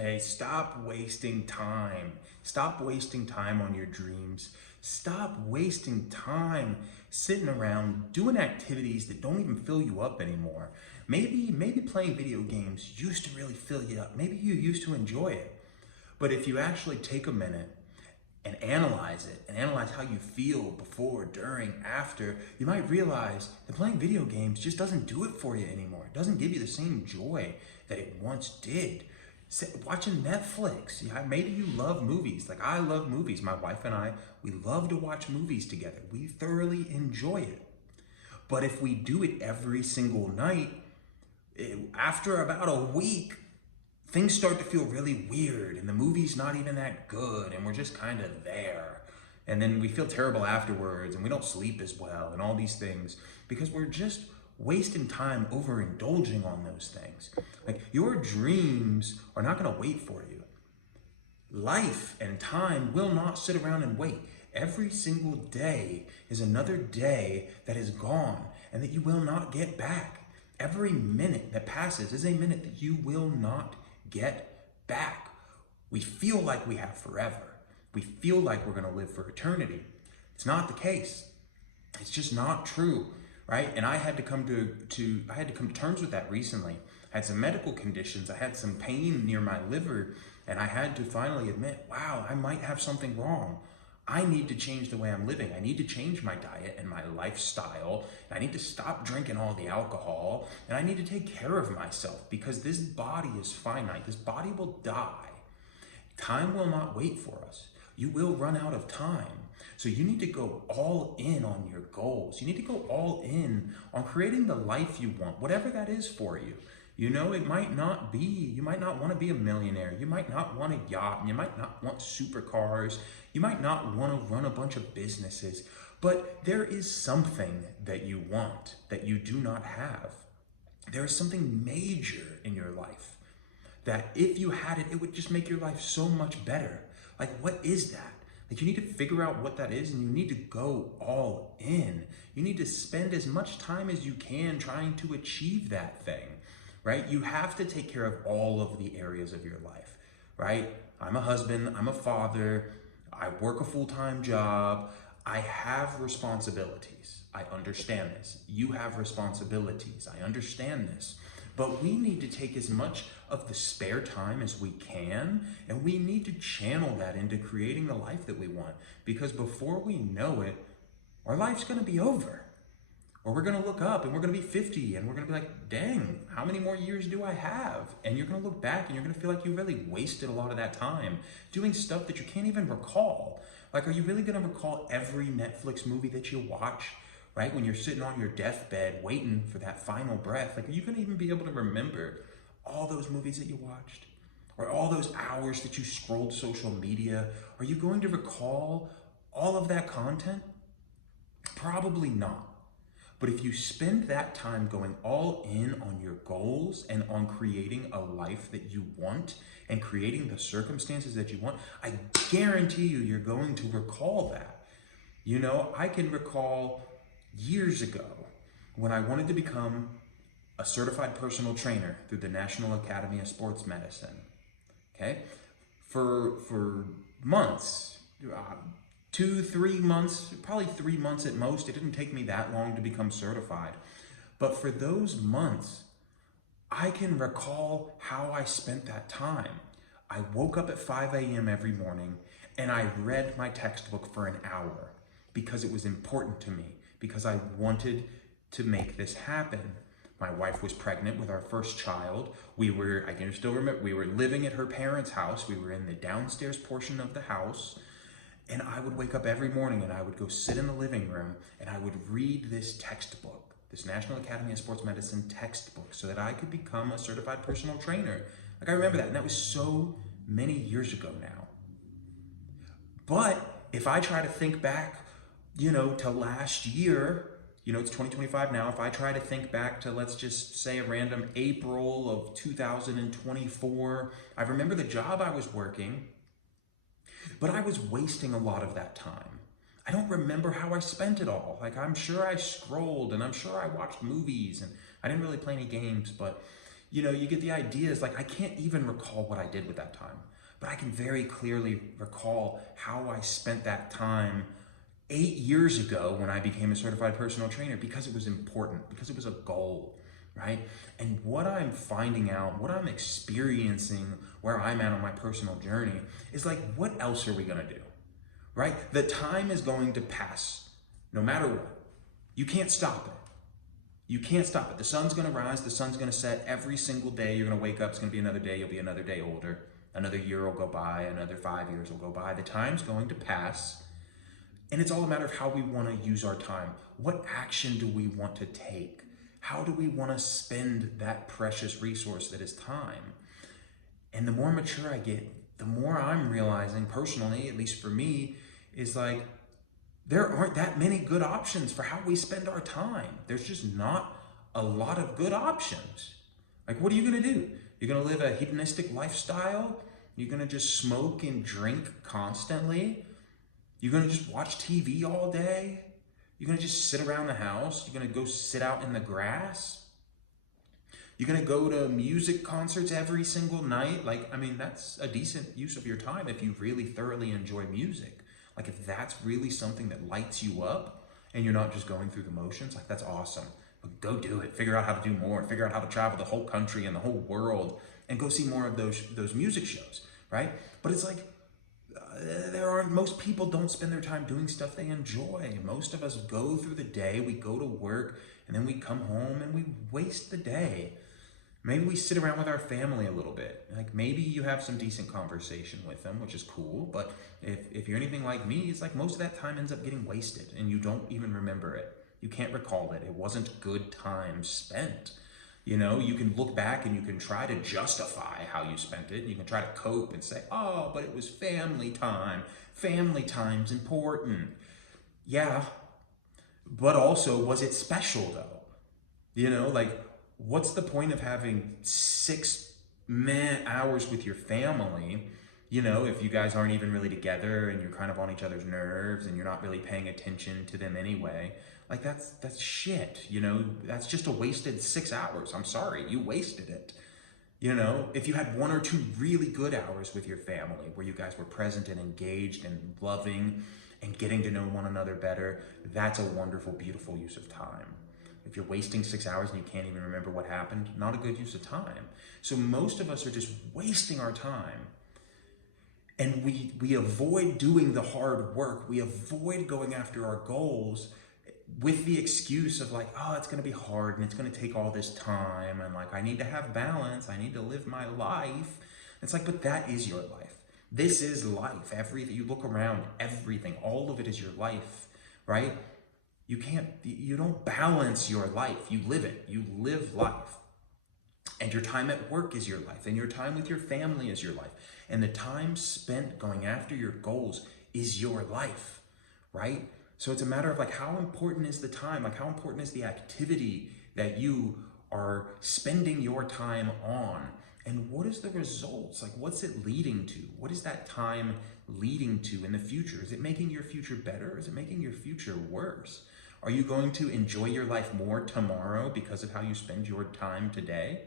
Hey, stop wasting time. Stop wasting time on your dreams. Stop wasting time sitting around doing activities that don't even fill you up anymore. Maybe playing video games used to really fill you up. Maybe you used to enjoy it. But if you actually take a minute and analyze it and analyze how you feel before, during, after, you might realize that playing video games just doesn't do it for you anymore. It doesn't give you the same joy that it once did. Watching Netflix, yeah, maybe you love movies. Like I love movies. My wife and I, we love to watch movies together. We thoroughly enjoy it. But if we do it every single night, after about a week, things start to feel really weird and the movie's not even that good and we're just kind of there. And then we feel terrible afterwards and we don't sleep as well and all these things because we're just wasting time overindulging on those things. Like your dreams are not gonna wait for you. Life and time will not sit around and wait. Every single day is another day that is gone and that you will not get back. Every minute that passes is a minute that you will not get back. We feel like we have forever. We feel like we're gonna live for eternity. It's not the case. It's just not true, right? And I had to come to terms with that recently. I had some medical conditions. I had some pain near my liver, and I had to finally admit, wow, I might have something wrong. I need to change the way I'm living. I need to change my diet and my lifestyle. I need to stop drinking all the alcohol, and I need to take care of myself because this body is finite. This body will die. Time will not wait for us. You will run out of time. So you need to go all in on your goals. You need to go all in on creating the life you want, whatever that is for you. You know, it might not be, you might not want to be a millionaire. You might not want a yacht, and you might not want supercars. You might not want to run a bunch of businesses, but there is something that you want that you do not have. There is something major in your life that if you had it, it would just make your life so much better. Like, what is that? Like, you need to figure out what that is and you need to go all in. You need to spend as much time as you can trying to achieve that thing, right? You have to take care of all of the areas of your life, right? I'm a husband, I'm a father, I work a full-time job, I have responsibilities. I understand this. You have responsibilities. I understand this. But we need to take as much of the spare time as we can, and we need to channel that into creating the life that we want. Because before we know it, our life's gonna be over. Or we're gonna look up and we're gonna be 50 and we're gonna be like, dang, how many more years do I have? And you're gonna look back and you're gonna feel like you really wasted a lot of that time doing stuff that you can't even recall. Like, are you really gonna recall every Netflix movie that you watch, right? When you're sitting on your deathbed waiting for that final breath, like, are you gonna even be able to remember all those movies that you watched? Or all those hours that you scrolled social media? Are you going to recall all of that content? Probably not. But if you spend that time going all in on your goals and on creating a life that you want and creating the circumstances that you want, I guarantee you, you're going to recall that. You know, I can recall years ago when I wanted to become a certified personal trainer through the National Academy of Sports Medicine, okay? For months, 2, 3 months, probably 3 months at most. It didn't take me that long to become certified. But for those months, I can recall how I spent that time. I woke up at 5 a.m. every morning and I read my textbook for an hour because it was important to me, because I wanted to make this happen. My wife was pregnant with our first child. I can still remember, we were living at her parents' house. We were in the downstairs portion of the house. And I would wake up every morning and I would go sit in the living room and I would read this textbook, this National Academy of Sports Medicine textbook, so that I could become a certified personal trainer. Like, I remember that, and that was so many years ago now. But if I try to think back, you know, to last year, you know, it's 2025 now. If I try to think back to, let's just say, a random April of 2024, I remember the job I was working, but I was wasting a lot of that time. I don't remember how I spent it all. Like, I'm sure I scrolled and I'm sure I watched movies and I didn't really play any games, but you get the idea is like, I can't even recall what I did with that time, but I can very clearly recall how I spent that time 8 years ago when I became a certified personal trainer, because it was important, because it was a goal, right? And what I'm finding out, what I'm experiencing, where I'm at on my personal journey is like, what else are we gonna do, right? The time is going to pass no matter what. You can't stop it. You can't stop it. The sun's gonna rise, the sun's gonna set every single day. You're gonna wake up, it's gonna be another day, you'll be another day older. Another year will go by, another 5 years will go by. The time's going to pass. And it's all a matter of how we want to use our time. What action do we want to take? How do we want to spend that precious resource that is time? And the more mature I get, the more I'm realizing personally, at least for me, is like, there aren't that many good options for how we spend our time. There's just not a lot of good options. Like, what are you gonna do? You're gonna live a hedonistic lifestyle? You're gonna just smoke and drink constantly? You're gonna just watch TV all day? You're gonna just sit around the house? You're gonna go sit out in the grass? You're gonna go to music concerts every single night? Like, I mean, that's a decent use of your time if you really thoroughly enjoy music. Like, if that's really something that lights you up and you're not just going through the motions, like, that's awesome. But go do it. Figure out how to do more. Figure out how to travel the whole country and the whole world and go see more of those music shows, right? But it's like, most people don't spend their time doing stuff they enjoy. Most of us go through the day, we go to work, and then we come home and we waste the day. Maybe we sit around with our family a little bit. Like, maybe you have some decent conversation with them, which is cool. But if you're anything like me, it's like most of that time ends up getting wasted and you don't even remember it. You can't recall it. It wasn't good time spent. You can look back and you can try to justify how you spent it. You can try to cope and say, oh, but it was family time. Family time's important. Yeah, but also, was it special though? Like, what's the point of having 6 hours with your family, if you guys aren't even really together and you're kind of on each other's nerves and you're not really paying attention to them anyway? Like, that's shit, that's just a wasted 6 hours. I'm sorry, you wasted it. If you had 1 or 2 really good hours with your family where you guys were present and engaged and loving and getting to know one another better, that's a wonderful, beautiful use of time. If you're wasting 6 hours and you can't even remember what happened, not a good use of time. So most of us are just wasting our time. And we avoid doing the hard work. We avoid going after our goals with the excuse of like, oh, it's gonna be hard and it's gonna take all this time. And like, I need to have balance. I need to live my life. It's like, but that is your life. This is life. Everything, you look around, everything, all of it is your life, right? You don't balance your life, you live it. You live life. And your time at work is your life, and your time with your family is your life. And the time spent going after your goals is your life, right? So it's a matter of like, how important is the time? Like, how important is the activity that you are spending your time on? And what is the results? Like, what's it leading to? What is that time leading to in the future? Is it making your future better? Is it making your future worse? Are you going to enjoy your life more tomorrow because of how you spend your time today?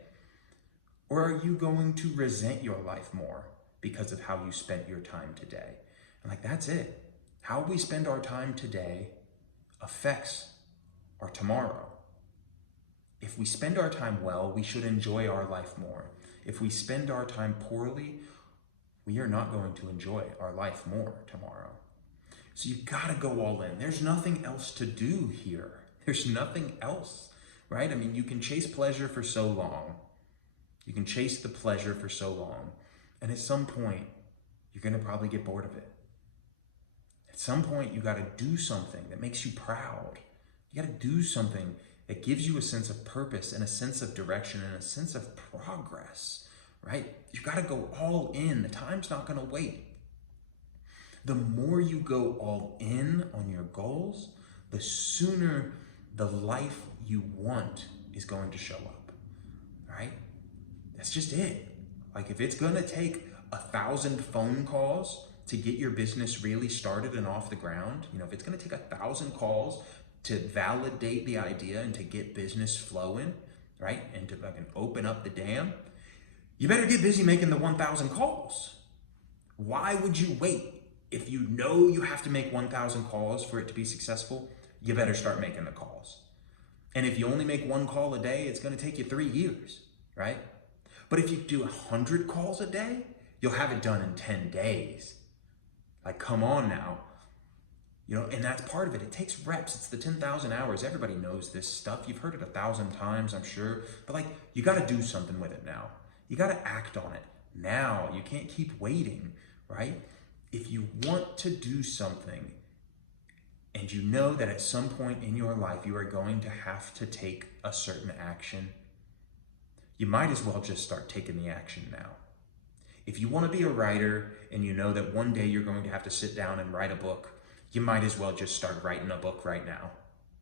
Or are you going to resent your life more because of how you spent your time today? And like, that's it. How we spend our time today affects our tomorrow. If we spend our time well, we should enjoy our life more. If we spend our time poorly, we are not going to enjoy our life more tomorrow. So you gotta go all in. There's nothing else to do here. There's nothing else, right? I mean, you can chase pleasure for so long. You can chase the pleasure for so long. And at some point, you're gonna probably get bored of it. At some point, you gotta do something that makes you proud. You gotta do something that gives you a sense of purpose and a sense of direction and a sense of progress, right? You gotta go all in. The time's not gonna wait. The more you go all in on your goals, the sooner the life you want is going to show up, right? That's just it. Like, if it's gonna take 1,000 phone calls to get your business really started and off the ground, if it's gonna take 1,000 calls to validate the idea and to get business flowing, right? And to fucking open up the dam, you better get busy making the 1,000 calls. Why would you wait? If you know you have to make 1,000 calls for it to be successful, you better start making the calls. And if you only make one call a day, it's going to take you 3 years, right? But if you do 100 calls a day, you'll have it done in 10 days. Like, come on now. You know, and that's part of it. It takes reps. It's the 10,000 hours. Everybody knows this stuff. You've heard it 1,000 times, I'm sure. But like, you got to do something with it now. You got to act on it now. You can't keep waiting, right? If you want to do something and you know that at some point in your life you are going to have to take a certain action, you might as well just start taking the action now. If you want to be a writer and you know that one day you're going to have to sit down and write a book, you might as well just start writing a book right now.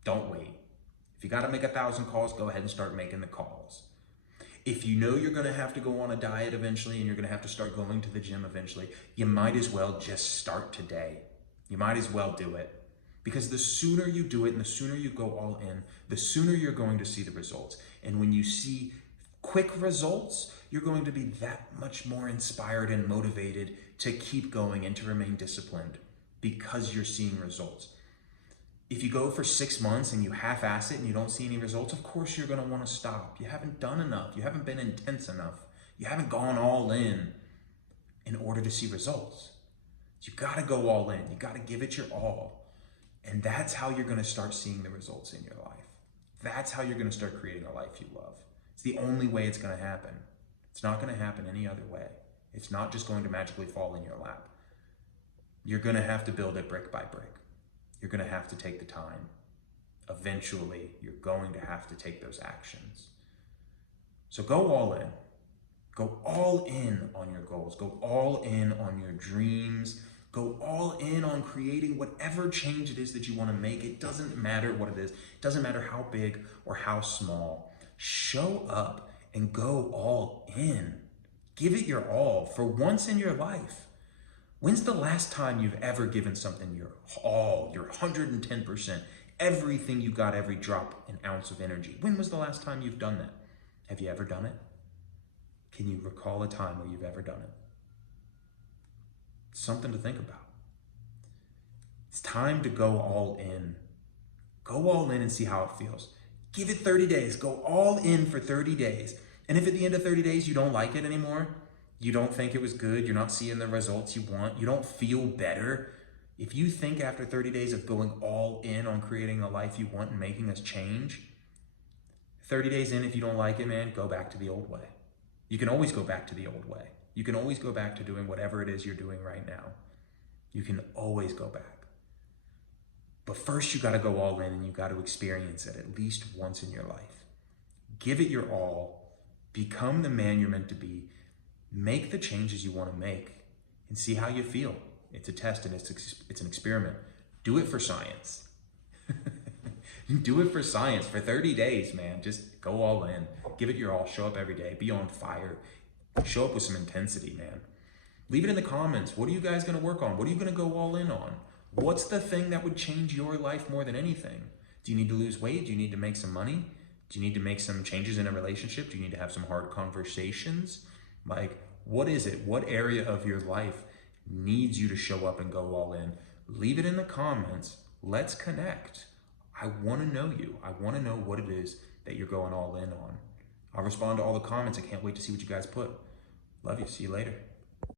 Don't wait. If you got to make 1,000 calls, go ahead and start making the calls. If you know you're going to have to go on a diet eventually and you're going to have to start going to the gym eventually, you might as well just start today. You might as well do it. Because the sooner you do it and the sooner you go all in, the sooner you're going to see the results. And when you see quick results, you're going to be that much more inspired and motivated to keep going and to remain disciplined because you're seeing results. If you go for 6 months and you half-ass it and you don't see any results, of course you're going to want to stop. You haven't done enough. You haven't been intense enough. You haven't gone all in order to see results. You got to go all in. You got to give it your all. And that's how you're going to start seeing the results in your life. That's how you're going to start creating a life you love. It's the only way it's going to happen. It's not going to happen any other way. It's not just going to magically fall in your lap. You're going to have to build it brick by brick. You're going to have to take the time. Eventually, you're going to have to take those actions. So go all in. Go all in on your goals. Go all in on your dreams. Go all in on creating whatever change it is that you want to make. It doesn't matter what it is. It doesn't matter how big or how small. Show up and go all in. Give it your all for once in your life. When's the last time you've ever given something your all, your 110%, everything you got, every drop, an ounce of energy? When was the last time you've done that? Have you ever done it? Can you recall a time where you've ever done it? Something to think about. It's time to go all in. Go all in and see how it feels. Give it 30 days. Go all in for 30 days. And if at the end of 30 days you don't like it anymore, you don't think it was good, you're not seeing the results you want, you don't feel better, if you think after 30 days of going all in on creating a life you want and making a change, 30 days in, if you don't like it, man, go back to the old way. You can always go back to the old way. You can always go back to doing whatever it is you're doing right now. You can always go back. But first you got to go all in and you got to experience it at least once in your life. Give it your all. Become the man you're meant to be. Make the changes you want to make and see how you feel. It's a test and it's an experiment. Do it for science. Do it for science for 30 days, man. Just go all in. Give it your all. Show up every day. Be on fire. Show up with some intensity, man. Leave it in the comments. What are you guys going to work on? What are you going to go all in on? What's the thing that would change your life more than anything? Do you need to lose weight? Do you need to make some money? Do you need to make some changes in a relationship? Do you need to have some hard conversations? Like, what is it? What area of your life needs you to show up and go all in? Leave it in the comments. Let's connect. I want to know you. I want to know what it is that you're going all in on. I'll respond to all the comments. I can't wait to see what you guys put. Love you. See you later.